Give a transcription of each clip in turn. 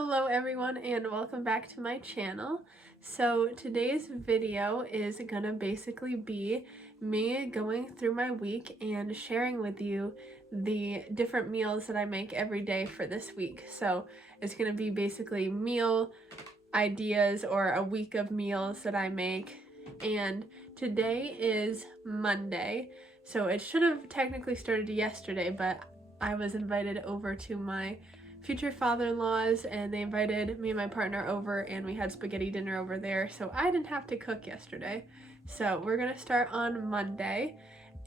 Hello everyone and welcome back to my channel. So today's video is gonna basically be me going through my week and sharing with you the different meals that I make every day for this week. So it's gonna be basically meal ideas or a week of meals that I make. And today is Monday, so it should have technically started yesterday, but I was invited over to my future father-in-law's and they invited me and my partner over and we had spaghetti dinner over there, so I didn't have to cook yesterday. So we're gonna start on Monday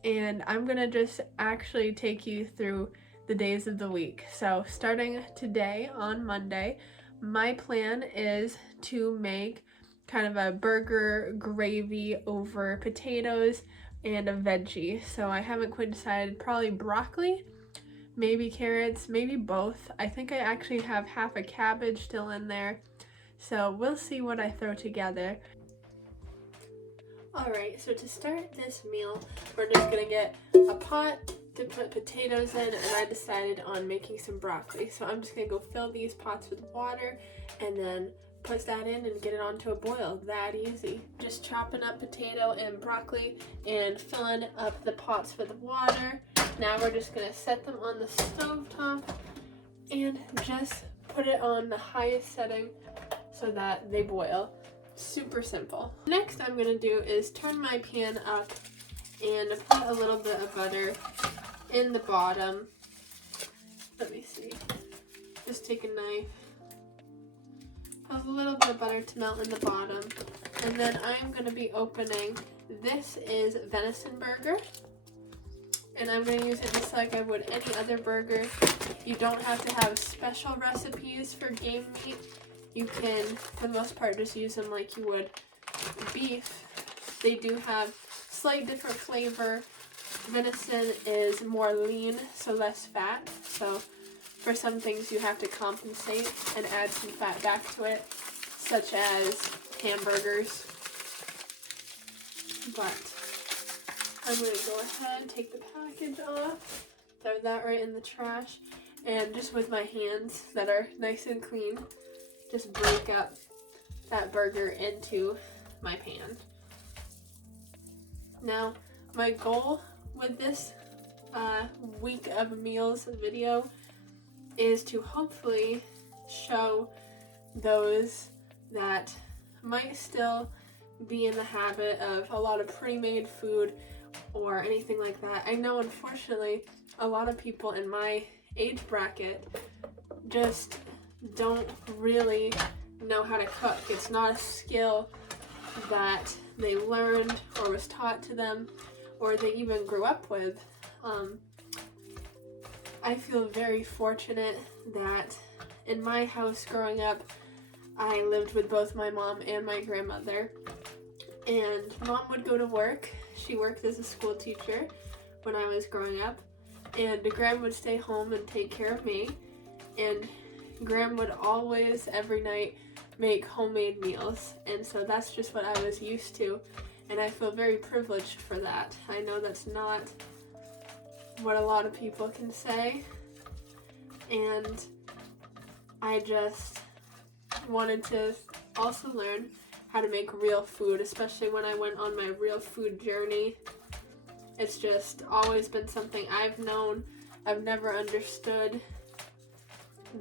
and I'm gonna just actually take you through the days of the week. So starting today on Monday, my plan is to make kind of a burger gravy over potatoes and a veggie. So I haven't quite decided, probably broccoli, maybe carrots, maybe both. I think I actually have half a cabbage still in there. So we'll see what I throw together. Alright, so to start this meal, we're just gonna get a pot to put potatoes in, and I decided on making some broccoli. So I'm just gonna go fill these pots with water and then put that in and get it onto a boil. That easy. Just chopping up potato and broccoli and filling up the pots with water. Now we're just gonna set them on the stove top and just put it on the highest setting so that they boil. Super simple. Next I'm gonna do is turn my pan up and put a little bit of butter in the bottom. Let me see. Just take a knife. Put a little bit of butter to melt in the bottom. And then I'm gonna be opening, this is venison burger. And I'm gonna use it just like I would any other burger. You don't have to have special recipes for game meat. You can, for the most part, just use them like you would beef. They do have slight different flavor. Venison is more lean, so less fat. So for some things you have to compensate and add some fat back to it, such as hamburgers. But I'm going to go ahead, take the package off, throw that right in the trash, and just with my hands that are nice and clean, just break up that burger into my pan. Now, my goal with this week of meals video is to hopefully show those that might still be in the habit of a lot of pre-made food or anything like that. I know, unfortunately, a lot of people in my age bracket just don't really know how to cook. It's not a skill that they learned or was taught to them or they even grew up with. I feel very fortunate that in my house growing up, I lived with both my mom and my grandmother. And mom would go to work. She worked as a school teacher when I was growing up. And Grandma would stay home and take care of me. And Grandma would always, every night, make homemade meals. And so that's just what I was used to. And I feel very privileged for that. I know that's not what a lot of people can say. And I just wanted to also learn how to make real food, especially when I went on my real food journey. It's just always been something I've known. I've never understood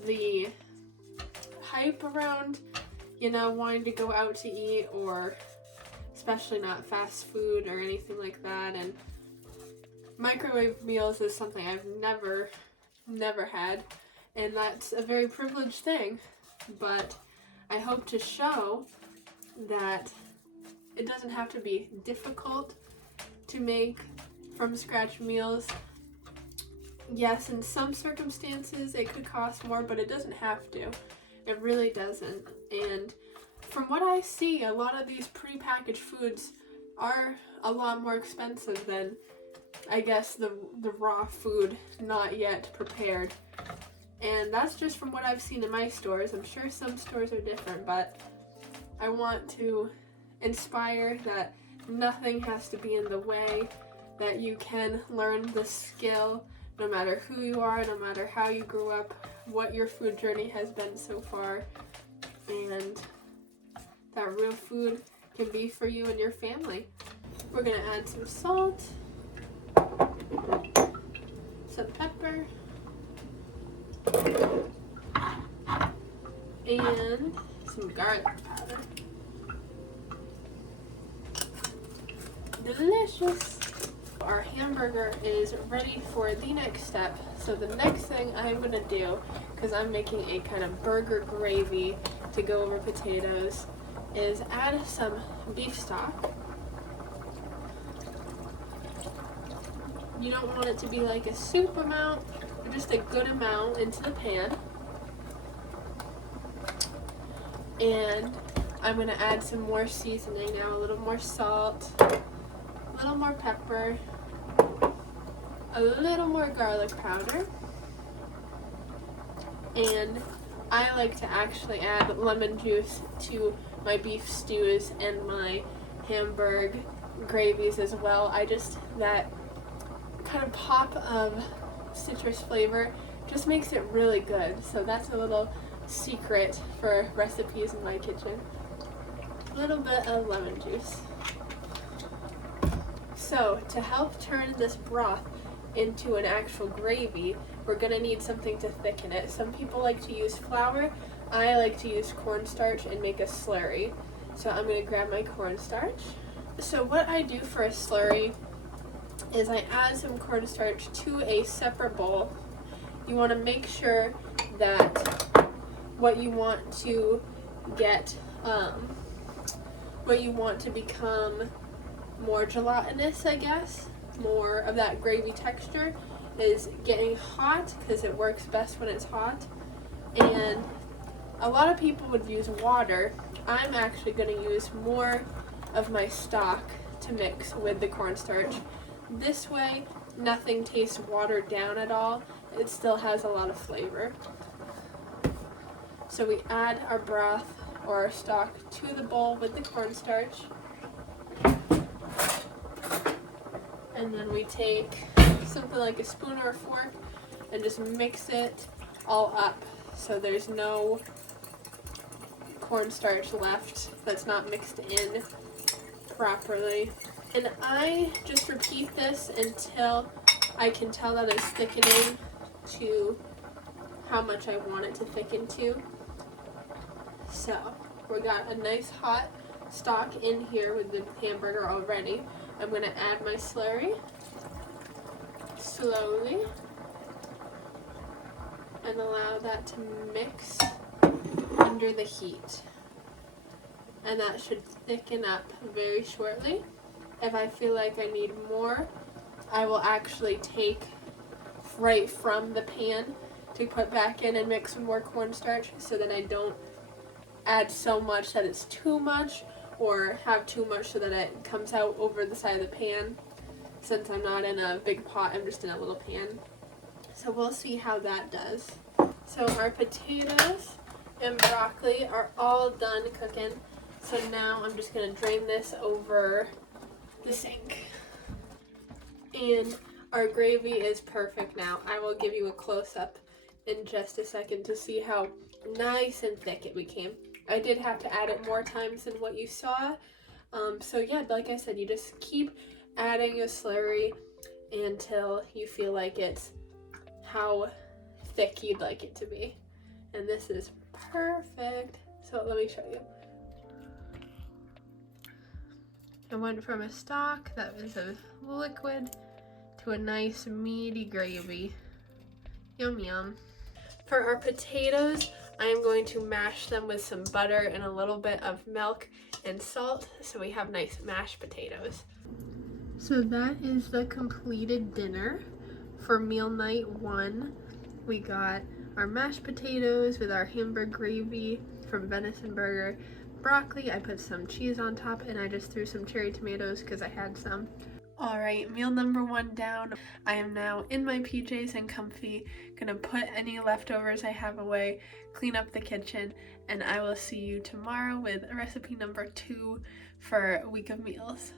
the hype around, wanting to go out to eat, or especially not fast food or anything like that. And microwave meals is something I've never had, and that's a very privileged thing. But I hope to show that it doesn't have to be difficult to make from scratch meals. Yes, in some circumstances it could cost more, but it doesn't have to. It really doesn't. And from what I see, a lot of these prepackaged foods are a lot more expensive than, I guess, the raw food not yet prepared. And that's just from what I've seen in my stores. I'm sure some stores are different, but I want to inspire that nothing has to be in the way, that you can learn the skill no matter who you are, no matter how you grew up, what your food journey has been so far, and that real food can be for you and your family. We're gonna add some salt, some pepper, and some garlic powder. Delicious! Our hamburger is ready for the next step. So the next thing I'm gonna do, because I'm making a kind of burger gravy to go over potatoes, is add some beef stock. You don't want it to be like a soup amount, but just a good amount into the pan. And I'm gonna add some more seasoning now, a little more salt, a little more pepper, a little more garlic powder, and I like to actually add lemon juice to my beef stews and my hamburg gravies as well. That kind of pop of citrus flavor just makes it really good. So that's a little secret for recipes in my kitchen. A little bit of lemon juice. So to help turn this broth into an actual gravy, we're gonna need something to thicken it. Some people like to use flour. I like to use cornstarch and make a slurry. So I'm gonna grab my cornstarch. So what I do for a slurry is I add some cornstarch to a separate bowl. You wanna make sure that what you want to get, what you want to become more gelatinous, I guess, more of that gravy texture, is getting hot, because it works best when it's hot. And a lot of people would use water. I'm actually going to use more of my stock to mix with the cornstarch. This way, nothing tastes watered down at all. It still has a lot of flavor. So we add our broth or our stock to the bowl with the cornstarch. And then we take something like a spoon or a fork and just mix it all up so there's no cornstarch left that's not mixed in properly. And I just repeat this until I can tell that it's thickening to how much I want it to thicken to. So we got a nice hot stock in here with the hamburger already. I'm going to add my slurry slowly and allow that to mix under the heat. And that should thicken up very shortly. If I feel like I need more, I will actually take right from the pan to put back in and mix with more cornstarch so that I don't add so much that it's too much, or have too much so that it comes out over the side of the pan. Since I'm not in a big pot, I'm just in a little pan. So we'll see how that does. So our potatoes and broccoli are all done cooking. So now I'm just gonna drain this over the sink. And our gravy is perfect now. I will give you a close-up in just a second to see how nice and thick it became. I did have to add it more times than what you saw. So yeah, like I said, you just keep adding a slurry until you feel like it's how thick you'd like it to be. And this is perfect. So let me show you. I went from a stock that was a liquid to a nice meaty gravy. Yum yum. For our potatoes, I am going to mash them with some butter and a little bit of milk and salt so we have nice mashed potatoes. So that is the completed dinner for meal night 1. We got our mashed potatoes with our hamburger gravy from Venison Burger, broccoli, I put some cheese on top, and I just threw some cherry tomatoes because I had some. Alright, meal number 1 down. I am now in my PJs and comfy, gonna put any leftovers I have away, clean up the kitchen, and I will see you tomorrow with recipe number 2 for a week of meals.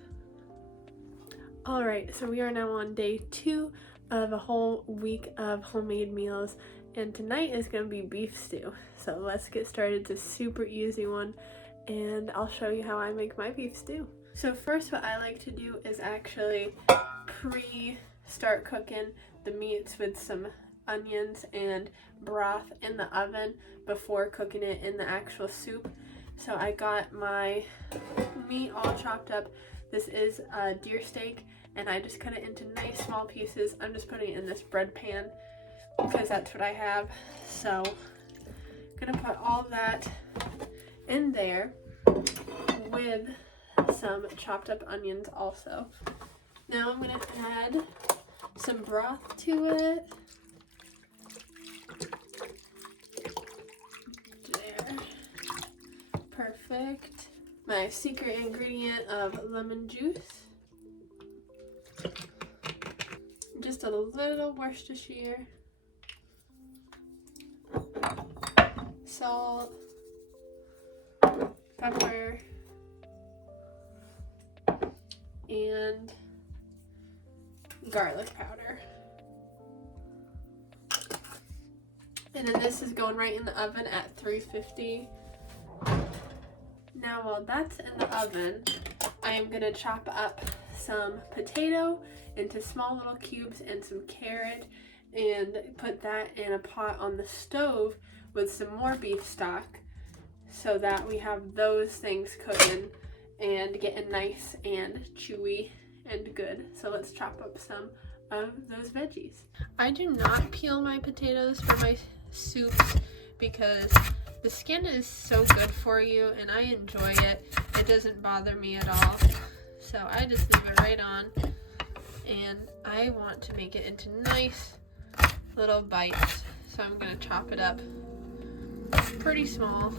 Alright, so we are now on day 2 of a whole week of homemade meals, And tonight is gonna be beef stew. So let's get started. It's a super easy one, and I'll show you how I make my beef stew. So first, what I like to do is actually start cooking the meats with some onions and broth in the oven before cooking it in the actual soup. So I got my meat all chopped up. This is a deer steak, and I just cut it into nice small pieces. I'm just putting it in this bread pan because that's what I have. So I'm gonna put all that in there with some chopped up onions also. Now I'm gonna add some broth to it. There. Perfect. My secret ingredient of lemon juice. Just a little Worcestershire. Salt. Pepper. And garlic powder. And then this is going right in the oven at 350. Now while that's in the oven, I am gonna chop up some potato into small little cubes and some carrot and put that in a pot on the stove with some more beef stock so that we have those things cooking and getting nice and chewy and good. So let's chop up some of those veggies. I do not peel my potatoes for my soups because the skin is so good for you and I enjoy it. It doesn't bother me at all. So I just leave it right on, and I want to make it into nice little bites. So I'm gonna chop it up pretty small.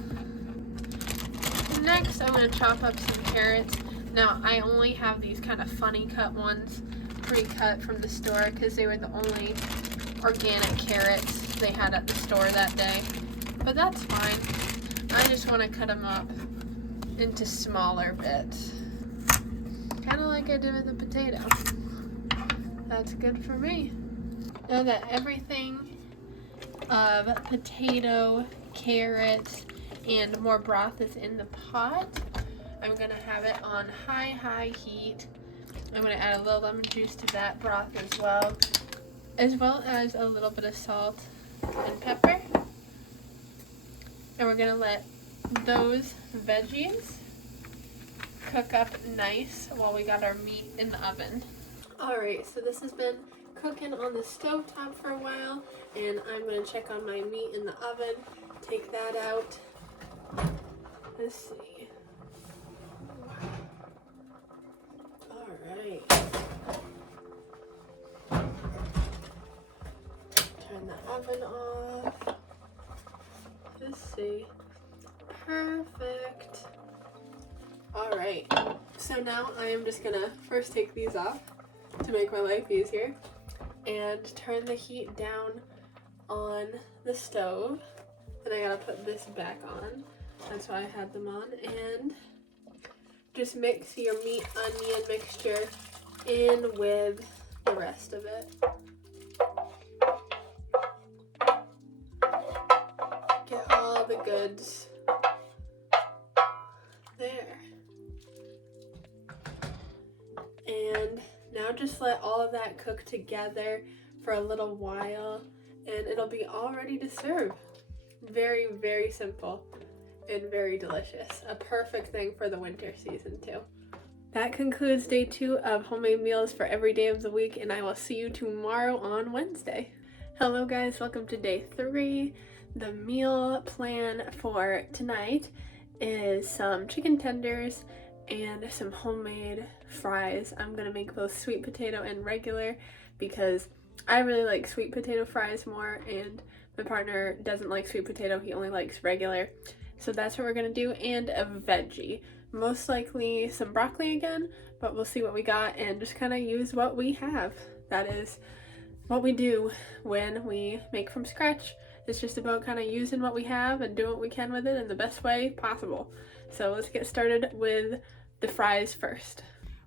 Next, I'm going to chop up some carrots. Now, I only have these kind of funny cut ones pre-cut from the store because they were the only organic carrots they had at the store that day. But that's fine. I just want to cut them up into smaller bits. Kind of like I did with the potato. That's good for me. Now that everything of potato, carrots, and more broth is in the pot, I'm gonna have it on high heat. I'm gonna add a little lemon juice to that broth as well as a little bit of salt and pepper. And we're gonna let those veggies cook up nice while we got our meat in the oven. Alright, so this has been cooking on the stovetop for a while, and I'm gonna check on my meat in the oven, take that out. Let's see. Alright. Turn the oven off. Let's see. Perfect. Alright. So now I am just gonna first take these off to make my life easier and turn the heat down on the stove. And I gotta put this back on. That's why I had them on. And just mix your meat onion mixture in with the rest of it. Get all the goods there. And now just let all of that cook together for a little while and it'll be all ready to serve. Very, very simple and very delicious. A perfect thing for the winter season too. That concludes day 2 of homemade meals for every day of the week, and I will see you tomorrow on Wednesday. Hello guys, welcome to day 3. The meal plan for tonight is some chicken tenders and some homemade fries. I'm gonna make both sweet potato and regular because I really like sweet potato fries more, and my partner doesn't like sweet potato, he only likes regular. So that's what we're gonna do, and a veggie. Most likely some broccoli again, but we'll see what we got and just kind of use what we have. That is what we do when we make from scratch. It's just about kind of using what we have and doing what we can with it in the best way possible. So let's get started with the fries first.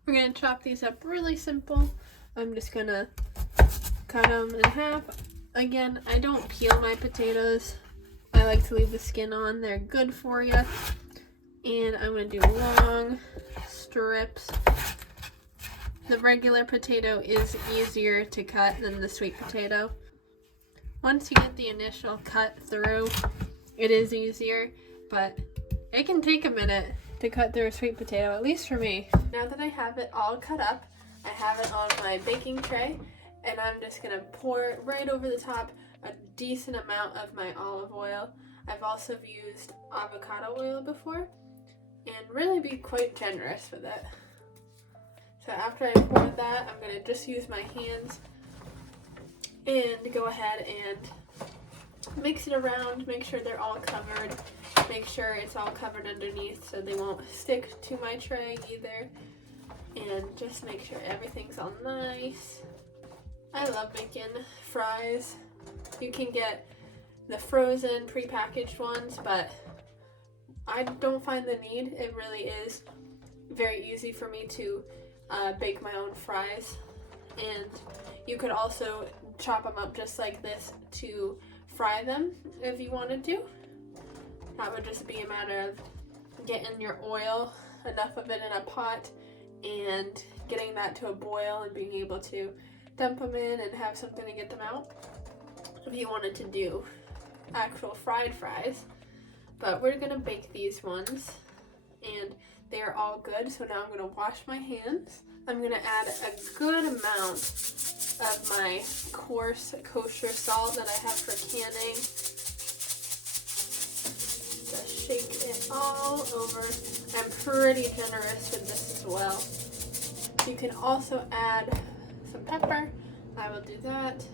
We're gonna chop these up really simple. I'm just gonna cut them in half. Again, I don't peel my potatoes. I like to leave the skin on. They're good for you. And I'm going to do long strips. The regular potato is easier to cut than the sweet potato. Once you get the initial cut through, it is easier, but it can take a minute to cut through a sweet potato, at least for me. Now that I have it all cut up, I have it on my baking tray, and I'm just going to pour right over the top a decent amount of my olive oil. I've also used avocado oil before, and really be quite generous with it. So after I pour that, I'm going to just use my hands and go ahead and mix it around, make sure they're all covered, make sure it's all covered underneath so they won't stick to my tray either, and just make sure everything's all nice. I love making fries. You can get the frozen prepackaged ones, but I don't find the need. It really is very easy for me to bake my own fries, and you could also chop them up just like this to fry them if you wanted to. That would just be a matter of getting your oil, enough of it in a pot, and getting that to a boil and being able to dump them in and have something to get them out if you wanted to do actual fried fries. But we're gonna bake these ones, and they are all good, so now I'm going to wash my hands. I'm going to add a good amount of my coarse kosher salt that I have for canning. Just shake it all over. I'm pretty generous with this as well. You can also add some pepper. I will do that.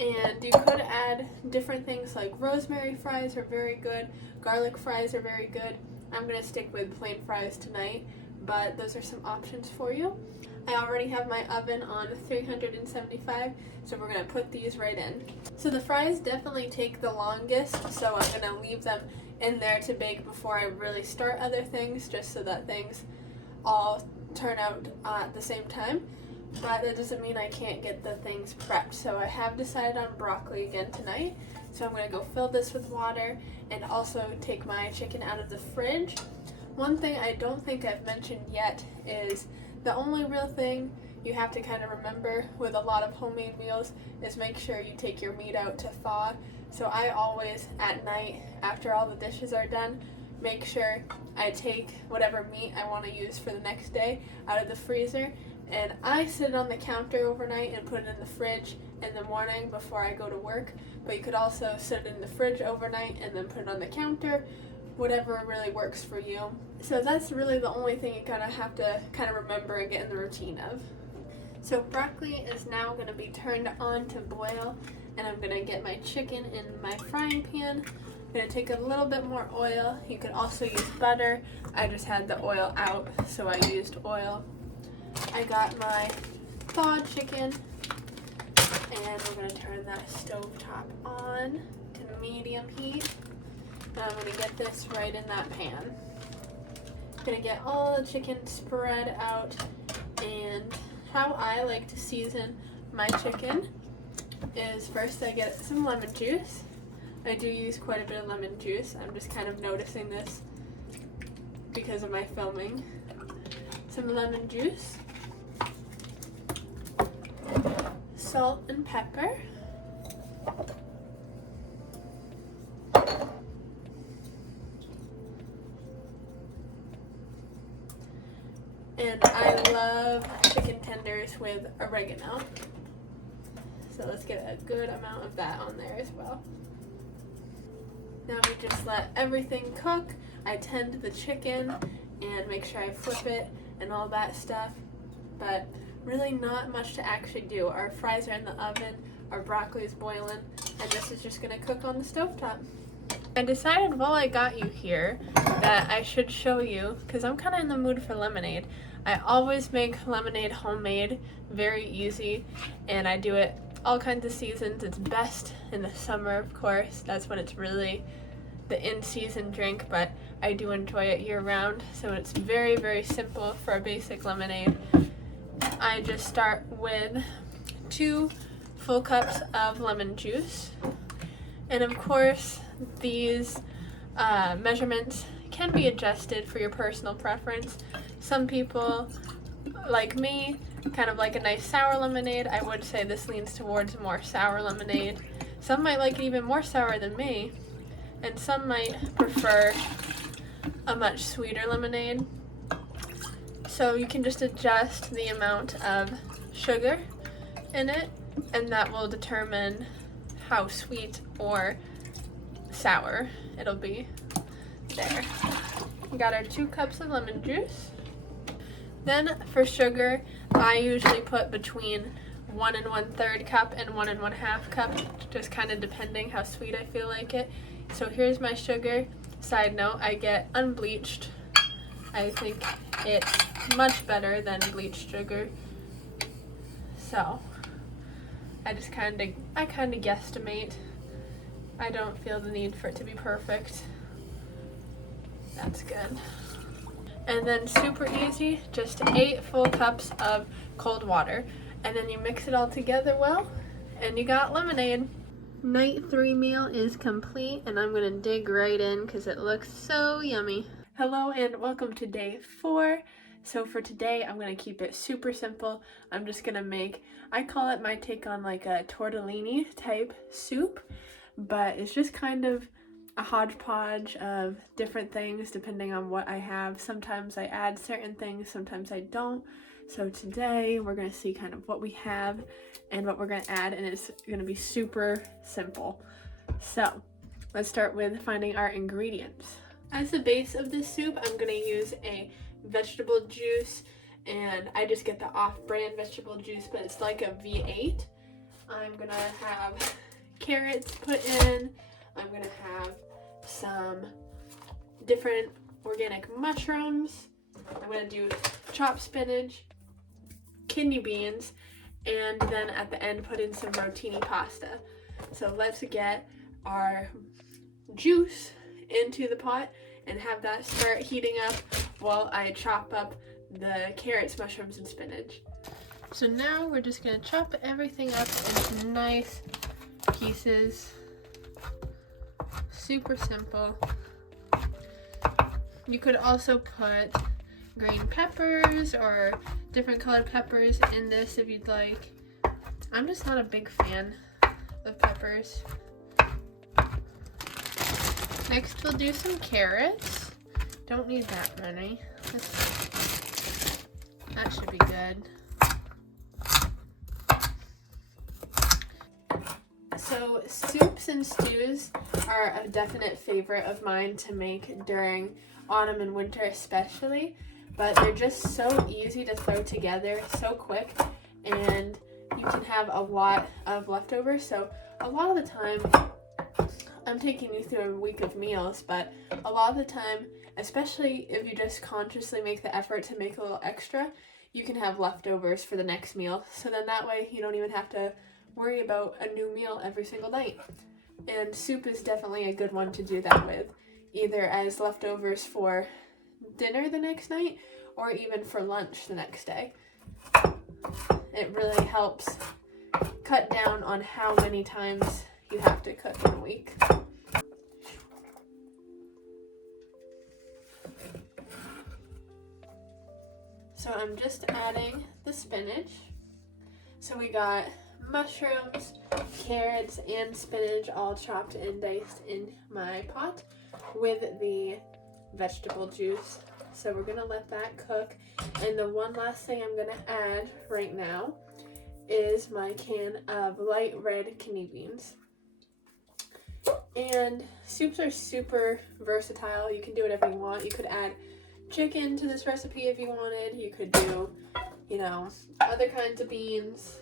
And you could add different things like rosemary fries are very good. Garlic fries are very good. I'm going to stick with plain fries tonight, but those are some options for you. I already have my oven on 375, so we're going to put these right in. So the fries definitely take the longest, so I'm going to leave them in there to bake before I really start other things, just so that things all turn out at the same time. But that doesn't mean I can't get the things prepped. So I have decided on broccoli again tonight. So I'm going to go fill this with water and also take my chicken out of the fridge. One thing I don't think I've mentioned yet is the only real thing you have to kind of remember with a lot of homemade meals is make sure you take your meat out to thaw. So I always, at night, after all the dishes are done, make sure I take whatever meat I want to use for the next day out of the freezer, and I sit it on the counter overnight and put it in the fridge in the morning before I go to work. But you could also sit it in the fridge overnight and then put it on the counter, whatever really works for you. So that's really the only thing you kind of have to kind of remember and get in the routine of. So broccoli is now going to be turned on to boil, and I'm going to get my chicken in my frying pan. I'm going to take a little bit more oil. You could also use butter. I just had the oil out, so I used oil. I got my thawed chicken, and we're going to turn that stovetop on to medium heat. And I'm going to get this right in that pan. I'm going to get all the chicken spread out, and how I like to season my chicken is first I get some lemon juice. I do use quite a bit of lemon juice. I'm just kind of noticing this because of my filming. Some lemon juice, salt and pepper, and I love chicken tenders with oregano. So let's get a good amount of that on there as well. Now we just let everything cook. I tend the chicken and make sure I flip it and all that stuff. But really not much to actually do. Our fries are in the oven, our broccoli is boiling, and this is just gonna cook on the stovetop. I decided while I got you here that I should show you, because I'm kind of in the mood for lemonade. I always make lemonade homemade, very easy, and I do it all kinds of seasons. It's best in the summer, of course. That's when it's really the in-season drink, but I do enjoy it year-round, so it's very, very simple for a basic lemonade. I just start with 2 full cups of lemon juice. And of course, these measurements can be adjusted for your personal preference. Some people, like me, kind of like a nice sour lemonade. I would say this leans towards more sour lemonade. Some might like it even more sour than me, and some might prefer a much sweeter lemonade. So you can just adjust the amount of sugar in it, and that will determine how sweet or sour it'll be. There. We got our 2 cups of lemon juice. Then for sugar, I usually put between 1 1/3 cup and 1 1/2 cup, just kind of depending how sweet I feel like it. So here's my sugar. Side note, I get unbleached. I think it's much better than bleached sugar. So I kind of guesstimate. I don't feel the need for it to be perfect. That's good. And then super easy, just 8 full cups of cold water. And then you mix it all together well, and you got lemonade. Night 3 meal is complete, and I'm gonna dig right in because it looks so yummy. Hello and welcome to day 4. So for today, I'm gonna keep it super simple. I'm just gonna make, I call it my take on like a tortellini type soup, but it's just kind of a hodgepodge of different things depending on what I have. Sometimes I add certain things, sometimes I don't. So today we're going to see kind of what we have and what we're going to add, and it's going to be super simple. So let's start with finding our ingredients. As the base of this soup, I'm going to use a vegetable juice, and I just get the off-brand vegetable juice, but it's like a V8. I'm going to have carrots put in. I'm going to have some different organic mushrooms. I'm going to do chopped spinach, kidney beans, and then at the end put in some rotini pasta. So let's get our juice into the pot and have that start heating up while I chop up the carrots, mushrooms, and spinach. So now we're just going to chop everything up into nice pieces. Super simple. You could also put green peppers or different colored peppers in this if you'd like. I'm just not a big fan of peppers. Next we'll do some carrots. Don't need that many. That should be good. So soups and stews are a definite favorite of mine to make during autumn and winter especially, but they're just so easy to throw together, so quick, and you can have a lot of leftovers. So a lot of the time, I'm taking you through a week of meals, but a lot of the time, especially if you just consciously make the effort to make a little extra, you can have leftovers for the next meal. So then that way you don't even have to worry about a new meal every single night. And soup is definitely a good one to do that with, either as leftovers for dinner the next night or even for lunch the next day. It really helps cut down on how many times you have to cook in a week. So I'm just adding the spinach. So we got mushrooms, carrots, and spinach all chopped and diced in my pot with the vegetable juice. So we're gonna let that cook. And the one last thing I'm gonna add right now is my can of light red kidney beans. And soups are super versatile. You can do whatever you want. You could add chicken to this recipe if you wanted. You could do, other kinds of beans.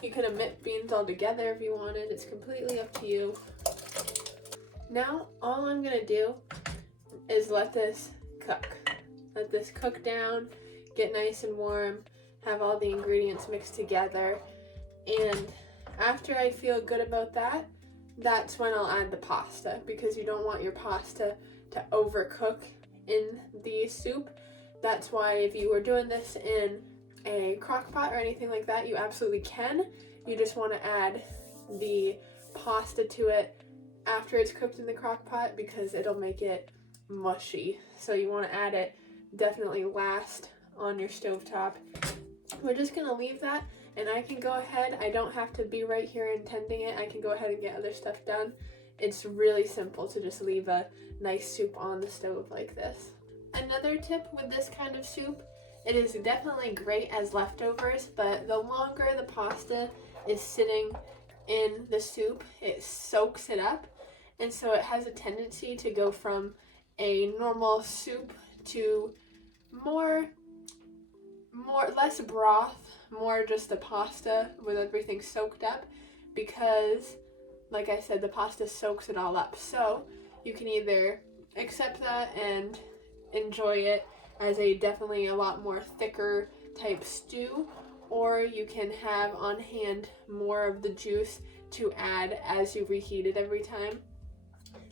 You could omit beans altogether if you wanted. It's completely up to you. Now, all I'm gonna do is let this cook. Let this cook down, get nice and warm, have all the ingredients mixed together. And after I feel good about that, that's when I'll add the pasta, because you don't want your pasta to overcook in the soup. That's why if you were doing this in a crock pot or anything like that, you absolutely can. you just want to add the pasta to it after it's cooked in the crock pot because it'll make it mushy. So you want to add it definitely last on your stovetop. We're just going to leave that, and I can go ahead. I don't have to be right here intending it. I can go ahead and get other stuff done. It's really simple to just leave a nice soup on the stove like this. Another tip with this kind of soup, it is definitely great as leftovers, but the longer the pasta is sitting in the soup, it soaks it up, and so it has a tendency to go from a normal soup to less broth, more just the pasta with everything soaked up, because like I said, the pasta soaks it all up. So you can either accept that and enjoy it as definitely a lot more thicker type stew, or you can have on hand more of the juice to add as you reheat it every time.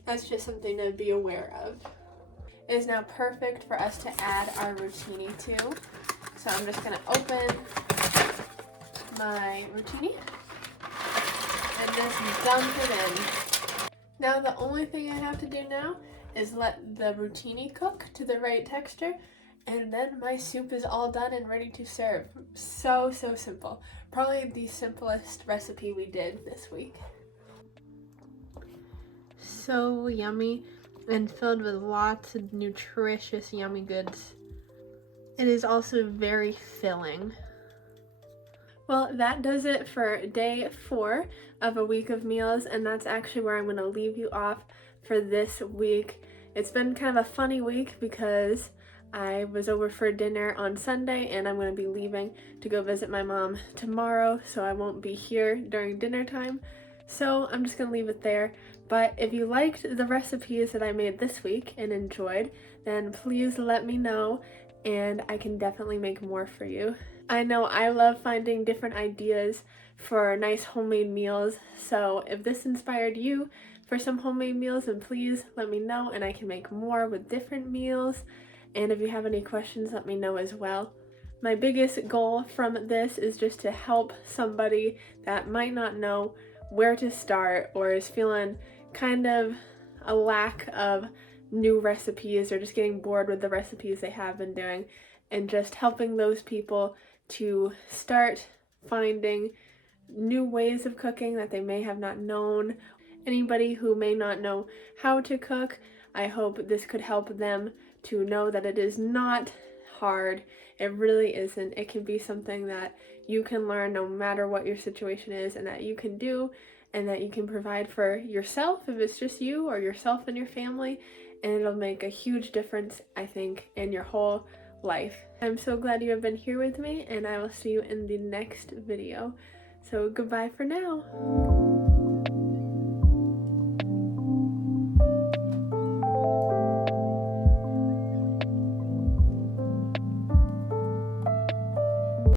That's just something to be aware of. It is now perfect for us to add our rotini to. So I'm just going to open my rotini and just dump it in. Now the only thing I have to do now is let the rotini cook to the right texture, and then my soup is all done and ready to serve. So simple. Probably the simplest recipe we did this week. So yummy and filled with lots of nutritious yummy goods. It is also very filling. Well, that does it for day 4 of a week of meals, and that's actually where I'm going to leave you off for this week. It's been kind of a funny week because I was over for dinner on Sunday, and I'm going to be leaving to go visit my mom tomorrow, so I won't be here during dinner time. So I'm just going to leave it there. But if you liked the recipes that I made this week and enjoyed, then please let me know, and I can definitely make more for you. I know I love finding different ideas for nice homemade meals, so if this inspired you for some homemade meals, then please let me know and I can make more with different meals. And if you have any questions, let me know as well. My biggest goal from this is just to help somebody that might not know where to start or is feeling kind of a lack of new recipes or just getting bored with the recipes they have been doing, and just helping those people to start finding new ways of cooking that they may have not known. Anybody who may not know how to cook, I hope this could help them to know that it is not hard. It really isn't. It can be something that you can learn no matter what your situation is, and that you can do, and that you can provide for yourself if it's just you, or yourself and your family, and it'll make a huge difference, I think, in your whole life. I'm so glad you have been here with me, and I will see you in the next video. So goodbye for now.